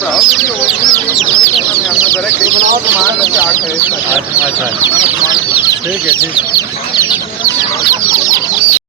ਭਰਾ ਵੀਡੀਓ ਮੈਂ ਆਪਣਾ ਕਰੇ ਕਿ ਬਣਾਓ ਸਮਾਨ ਤੇ ਆ ਕੇ अच्छा ठीक है ठीक